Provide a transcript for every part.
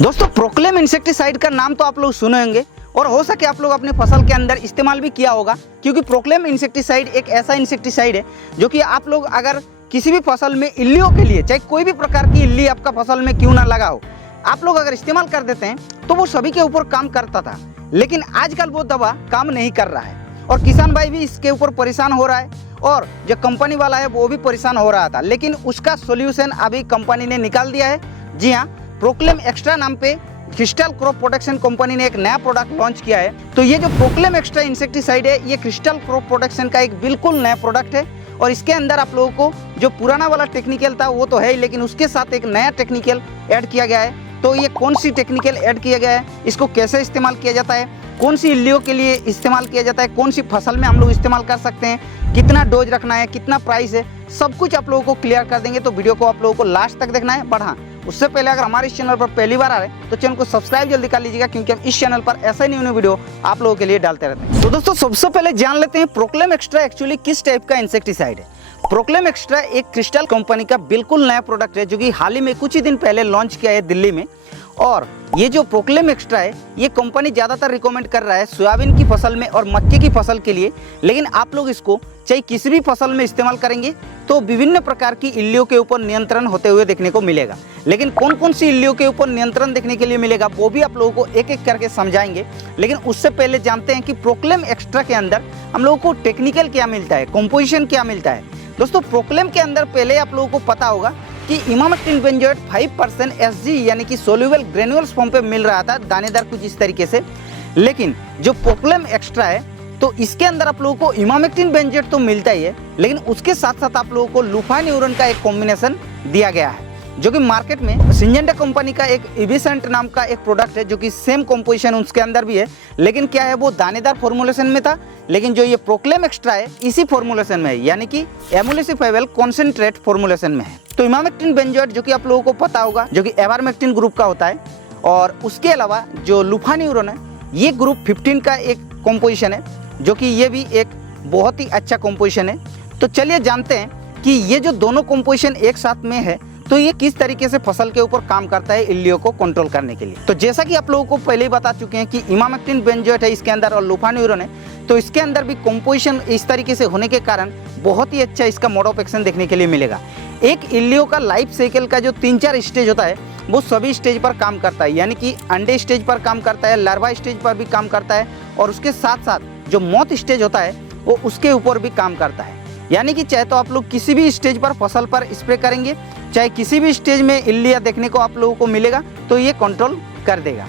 दोस्तों proclaim insecticide का नाम तो आप लोग सुने होंगे और हो सके आप लोग अपने फसल के अंदर इस्तेमाल भी किया होगा, क्योंकि प्रोक्लेम इंसेक्टिसाइड एक ऐसा इंसेक्टिसाइड है जो कि आप लोग अगर किसी भी फसल में इल्लियों के लिए, चाहे कोई भी प्रकार की इल्ली आपका फसल में क्यों ना लगा हो, आप लोग अगर इस्तेमाल कर देते हैं तो वो सभी के ऊपर काम करता था। लेकिन आजकल वो दवा काम नहीं कर रहा है और किसान भाई भी इसके ऊपर परेशान हो रहा है और जो कंपनी वाला है वो भी परेशान हो रहा था। लेकिन उसका सोल्यूशन अभी कंपनी ने निकाल दिया है। जी हाँ, प्रोक्लेम एक्स्ट्रा नाम पे क्रिस्टल क्रॉप प्रोटेक्शन कंपनी ने एक नया प्रोडक्ट लॉन्च किया है। तो ये जो प्रोक्लेम एक्स्ट्रा इंसेक्टिसाइड है, ये क्रिस्टल क्रॉप प्रोटेक्शन का एक बिल्कुल नया प्रोडक्ट है और इसके अंदर आप लोगों को जो पुराना वाला टेक्निकल था वो तो है ही, लेकिन उसके साथ एक नया टेक्निकल ऐड किया गया है। तो ये कौन सी टेक्निकल ऐड किया गया है, इसको कैसे इस्तेमाल किया जाता है, कौन सी इल्लियों के लिए इस्तेमाल किया जाता है, कौन सी फसल में हम लोग इस्तेमाल कर सकते हैं, कितना डोज रखना है, कितना प्राइस है, सब कुछ आप लोगों को क्लियर कर देंगे। तो वीडियो को आप लोगों को लास्ट तक देखना है। बट हाँ, उससे पहले अगर हमारे इस चैनल पर पहली बार आ रहे हैं तो चैनल को सब्सक्राइब जल्दी कर लीजिएगा, क्योंकि हम इस चैनल पर ऐसा न्यू वीडियो आप लोगों के लिए डालते रहते हैं। तो दोस्तों सबसे पहले जान लेते हैं प्रोक्लेम एक्स्ट्रा एक्चुअली किस टाइप का इंसेक्टिसाइड है। प्रोक्लेम एक्स्ट्रा एक क्रिस्टल कंपनी का बिल्कुल नया प्रोडक्ट है जो कि हाल ही में कुछ ही दिन पहले लॉन्च किया है दिल्ली में। और ये जो प्रोक्लेम एक्स्ट्रा है ये कंपनी ज़्यादातर रिकमेंड कर रहा है सोयाबीन की फसल में और मक्के की फसल के लिए। लेकिन आप लोग इसको चाहे किसी भी फसल में इस्तेमाल करेंगे तो विभिन्न प्रकार की इल्लियों के ऊपर नियंत्रण होते हुए देखने को मिलेगा। लेकिन कौन कौन सी इल्लियों के ऊपर नियंत्रण देखने के लिए मिलेगा वो भी आप लोगों को एक एक करके समझाएंगे। लेकिन उससे पहले जानते हैं कि प्रोक्लेम एक्स्ट्रा के अंदर हम लोगों को टेक्निकल क्या मिलता है, कंपोजिशन क्या मिलता है। दोस्तों प्रोक्लेम के अंदर पहले आप लोगों को पता होगा कि इमामेक्टिन बेंजोएट 5% SG यानी कि सोल्यूबल ग्रेन्युल्स फॉर्म पे मिल रहा था, दानेदार कुछ इस तरीके से। लेकिन जो प्रोक्लेम एक्स्ट्रा है तो इसके अंदर आप लोगों को इमामेक्टिन बेंजोएट तो मिलता ही है, लेकिन उसके साथ साथ आप लोगों को लुफान्यूरन का एक कॉम्बिनेशन दिया गया है जो कि मार्केट में सिंजेंटा कंपनी का एक इविसेंट नाम का एक प्रोडक्ट है जो कि सेम कंपोजिशन उसके अंदर भी है। लेकिन क्या है, वो दानेदार फॉर्मुलेशन में था। लेकिन जो ये प्रोक्लेम एक्स्ट्रा है इसी फॉर्मुलेशन में है, यानी कि एमुलेसिफाइबल कॉन्सेंट्रेट फॉर्मुलेशन में है। तो इमामेक्टिन बेंजोएट जो कि आप लोगों को पता होगा जो कि एवारमेक्टिन ग्रुप का होता है, और उसके अलावा जो लुफान्यूरन है ये ग्रुप 15 का एक कंपोजिशन है जो कि ये भी एक बहुत ही अच्छा कंपोजिशन है। तो चलिए जानते हैं कि ये जो दोनों कंपोजिशन एक साथ में है तो ये किस तरीके से फसल के ऊपर काम करता है इल्लियों को कंट्रोल करने के लिए। तो जैसा कि आप लोगों को पहले ही बता चुके हैं कि इमामेक्टिन बेंजोएट है इसके अंदर और लुफान्यूरन है, तो इसके अंदर भी कंपोजिशन इस तरीके से होने के कारण बहुत ही अच्छा इसका मोड ऑफ एक्शन देखने के लिए मिलेगा। एक इल्लियों का लाइफ साइकिल का जो 3-4 स्टेज होता है वो सभी स्टेज पर काम करता है, यानी कि अंडे स्टेज पर काम करता है, लार्वा स्टेज पर भी काम करता है और उसके साथ साथ जो मौत स्टेज होता है वो उसके ऊपर भी काम करता है। यानी कि चाहे तो आप लोग किसी भी स्टेज पर फसल पर स्प्रे करेंगे, चाहे किसी भी स्टेज में इल्लियाँ देखने को आप लोगों को मिलेगा तो ये कंट्रोल कर देगा।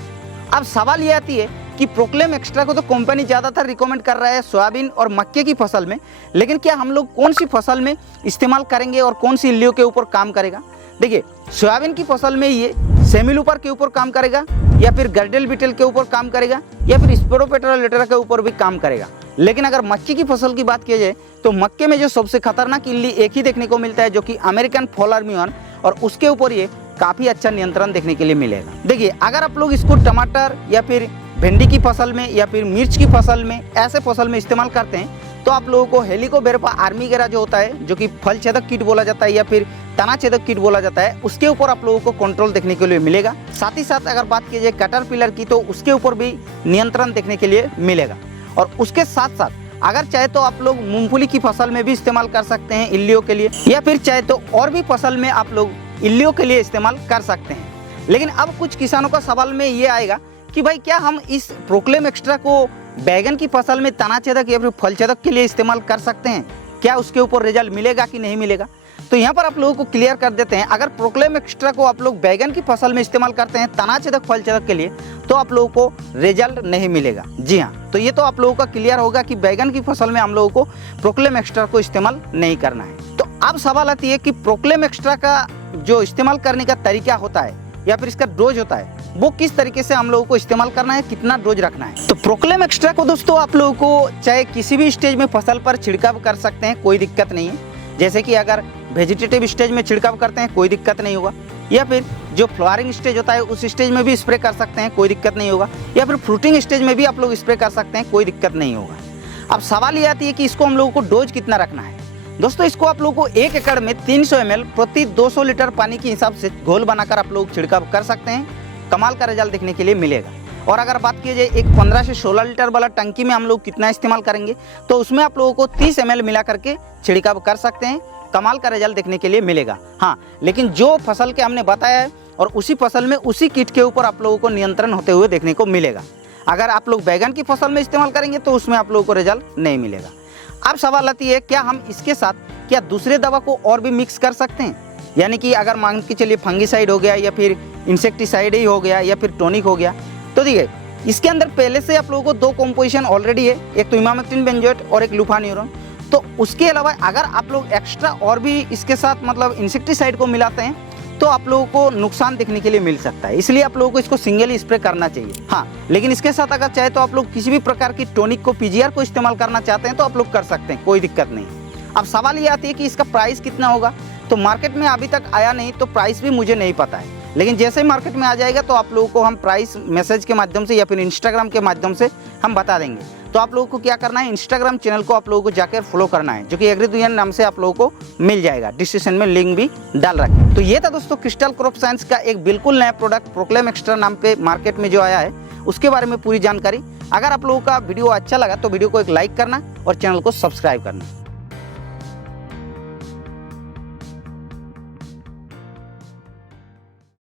अब सवाल ये आती है कि प्रोक्लेम एक्स्ट्रा को तो कंपनी ज़्यादातर रिकमेंड कर रहा है सोयाबीन और मक्के की फसल में, लेकिन क्या हम लोग कौन सी फसल में इस्तेमाल करेंगे और कौन सी इल्लियों के ऊपर काम करेगा। देखिए, सोयाबीन की फसल में ये सेमिलूपर के ऊपर काम करेगा या फिर गर्डेल बीटल के ऊपर काम करेगा या फिर स्पोरोपेट्रा के ऊपर भी काम करेगा। लेकिन अगर मक्के की फसल की बात की जाए तो मक्के में जो सबसे खतरनाक इल्ली एक ही देखने को मिलता है जो कि अमेरिकन फॉल आर्मीवर्म, और उसके ऊपर ये काफ़ी अच्छा नियंत्रण देखने के लिए मिलेगा। देखिए, अगर आप लोग इसको टमाटर या फिर भिंडी की फसल में या फिर मिर्च की फसल में, ऐसे फसल में इस्तेमाल करते हैं तो आप लोगों को हेलिकोबेरपा आर्मीगेरा जो होता है जो कि फल छेदक कीट बोला जाता है या फिर तना छेदक कीट बोला जाता है, उसके ऊपर आप लोगों को कंट्रोल देखने के लिए मिलेगा। साथ ही साथ अगर बात की जाए कैटरपिलर की तो उसके ऊपर भी नियंत्रण देखने के लिए मिलेगा। और उसके साथ साथ अगर चाहे तो आप लोग मूंगफली की फसल में भी इस्तेमाल कर सकते हैं इल्लियों के लिए, या फिर चाहे तो और भी फसल में आप लोग इल्लियों के लिए इस्तेमाल कर सकते हैं। लेकिन अब कुछ किसानों का सवाल में ये आएगा कि भाई क्या हम इस प्रोक्लेम एक्स्ट्रा को बैगन की फसल में तना छेदक या फिर फल छेदक के लिए इस्तेमाल कर सकते हैं, क्या उसके ऊपर रिजल्ट मिलेगा कि नहीं मिलेगा। तो यहाँ पर आप लोगों को क्लियर कर देते हैं, अगर प्रोक्लेम एक्स्ट्रा को आप लोग बैगन की फसल में इस्तेमाल करते हैं तना छेदक फल छेदक के लिए तो आप लोगों को रिजल्ट नहीं मिलेगा। जी हाँ, तो ये तो आप लोगों का क्लियर होगा कि बैगन की फसल में हम लोगों को प्रोक्लेम एक्स्ट्रा को इस्तेमाल नहीं करना है। तो अब सवाल आती है कि प्रोक्लेम एक्स्ट्रा का जो इस्तेमाल करने का तरीका होता है या फिर इसका डोज होता है वो किस तरीके से हम लोगों को इस्तेमाल करना है, कितना डोज रखना है। तो प्रोक्लेम एक्स्ट्रा को दोस्तों आप लोगों को चाहे किसी भी स्टेज में फसल पर छिड़काव कर सकते हैं, कोई दिक्कत नहीं है। जैसे कि अगर वेजिटेटिव स्टेज में छिड़काव करते हैं कोई दिक्कत नहीं होगा, या फिर जो फ्लावरिंग स्टेज होता है उस स्टेज में भी स्प्रे कर सकते हैं, कोई दिक्कत नहीं होगा, या फिर फ्रूटिंग स्टेज में भी आप लोग स्प्रे कर सकते हैं, कोई दिक्कत नहीं होगा। अब सवाल ये आती है कि इसको हम लोगों को डोज कितना रखना है। दोस्तों इसको आप लोगों को 1 एकड़ में 300 ml प्रति 200 लीटर पानी के हिसाब से घोल बनाकर आप लोग छिड़काव कर सकते हैं। कमाल का रिजल्ट देखने के लिए मिलेगा। और अगर बात की जाए एक 15 से 16 लीटर वाला टंकी में हम लोग कितना इस्तेमाल करेंगे, तो उसमें आप लोगों को 30 ml मिला करके छिड़काव कर सकते हैं, कमाल का रिजल्ट देखने के लिए मिलेगा। हाँ, लेकिन जो फसल के हमने बताया है और उसी फसल में उसी कीट के ऊपर आप लोगों को नियंत्रण होते हुए देखने को मिलेगा। अगर आप लोग बैगन की फसल में इस्तेमाल करेंगे तो उसमें आप लोगों को रिजल्ट नहीं मिलेगा। अब सवाल आती है, क्या हम इसके साथ क्या दूसरे दवा को और भी मिक्स कर सकते हैं? यानी कि अगर मान के चलिए फंगीसाइड हो गया या फिर इंसेक्टिसाइड ही हो गया या फिर टॉनिक हो गया, तो देखिए इसके अंदर पहले से आप लोगों को 2 कॉम्पोजिशन ऑलरेडी है, एक तो इमामेक्टिन बेंजोएट और एक लुफान्यूरॉन। तो उसके अलावा अगर आप लोग एक्स्ट्रा और भी इसके साथ मतलब इंसेक्टिसाइड को मिलाते हैं तो आप लोगों को नुकसान देखने के लिए मिल सकता है, इसलिए आप लोगों को इसको सिंगल स्प्रे करना चाहिए। हाँ, लेकिन इसके साथ अगर चाहे तो आप लोग किसी भी प्रकार की टॉनिक को पीजीआर को इस्तेमाल करना चाहते हैं तो आप लोग कर सकते हैं, कोई दिक्कत नहीं। अब सवाल ये आती है कि इसका प्राइस कितना होगा, तो मार्केट में अभी तक आया नहीं तो प्राइस भी मुझे नहीं पता है, लेकिन जैसे ही मार्केट में आ जाएगा तो आप लोगों को हम प्राइस मैसेज के माध्यम से या फिर इंस्टाग्राम के माध्यम से हम बता देंगे। तो आप लोगों को क्या करना है, इंस्टाग्राम चैनल को आप लोगों को जाकर फॉलो करना है, जो कि एग्री दुनिया नाम से आप लोगों को मिल जाएगा, डिस्क्रिप्शन में लिंक भी डाल रखें। तो ये था दोस्तों क्रिस्टल क्रॉप साइंस का एक बिल्कुल नया प्रोडक्ट प्रोक्लेम एक्स्ट्रा नाम पे मार्केट में जो आया है उसके बारे में पूरी जानकारी। अगर आप लोगों का वीडियो अच्छा लगा तो वीडियो को एक लाइक करना और चैनल को सब्सक्राइब करना।